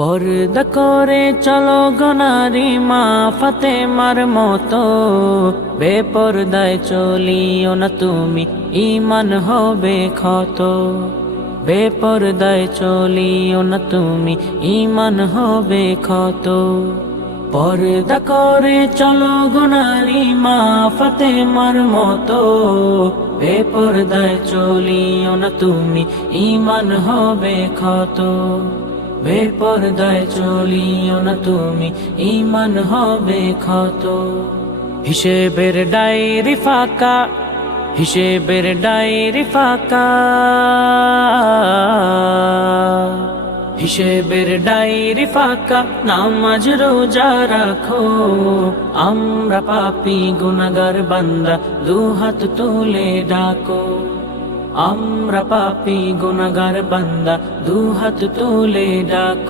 পর্দা করে চলো গনারি মা ফাতেমার মতো, বেপরদায় চলিও না তুমি, ঈমান হবে ক্ষত। বেপরদায় চলিও না তুমি, ঈমান হবে ক্ষত। পর্দা করে চলো গনারি মা ফাতেমার মতো, বেপরদায় চলিও না তুমি, ঈমান হবে ক্ষত। বেপরদায় চলিও না তুমি, ঈমান হবে ক্ষত। হিসেবের ডায়েরি ফাঁকা, হিসেবের ডায়েরি ফাঁকা, হিসেবের ডায়েরি ফাঁকা, নামাজ রোজা রাখো। আমরা পাপী গুনাহগার বান্দা, দুহাত তুলে ডাকো। আমরা পাপী গুনাহগার বান্দা, দুহাত তুলে ডাকো।